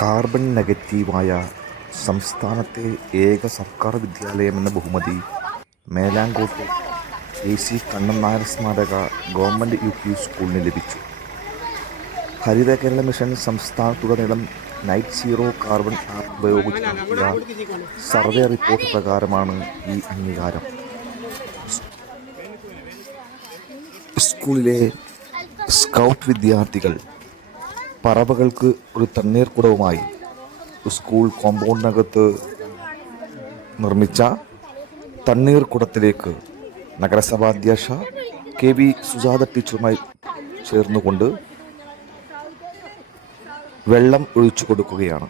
Carbon നെഗറ്റീവായ സംസ്ഥാനത്തെ ഏക സർക്കാർ വിദ്യാലയമെന്ന ബഹുമതി മേലാങ്കോട്ട് എ സി കണ്ണൻ നായർ സ്മാരക ഗവൺമെന്റ് യു പി സ്കൂളിന് ലഭിച്ചു. ഹരിത കേരള മിഷൻ സംസ്ഥാനത്തുടനീളം നൈറ്റ് സീറോ കാർബൺ ആപ്പ് ഉപയോഗിച്ച് നടത്തിയ സർവേ റിപ്പോർട്ട് പ്രകാരമാണ് ഈ അംഗീകാരം. സ്കൂളിലെ സ്കൗട്ട് വിദ്യാർത്ഥികൾ പറവകൾക്ക് ഒരു തണ്ണീർക്കുടവുമായി സ്കൂൾ കോമ്പൗണ്ടിനകത്ത് നിർമ്മിച്ച തണ്ണീർക്കുടത്തിലേക്ക് നഗരസഭാ അധ്യക്ഷ കെ വി സുജാത ടീച്ചറുമായി ചേർന്നുകൊണ്ട് വെള്ളം ഒഴിച്ചു കൊടുക്കുകയാണ്.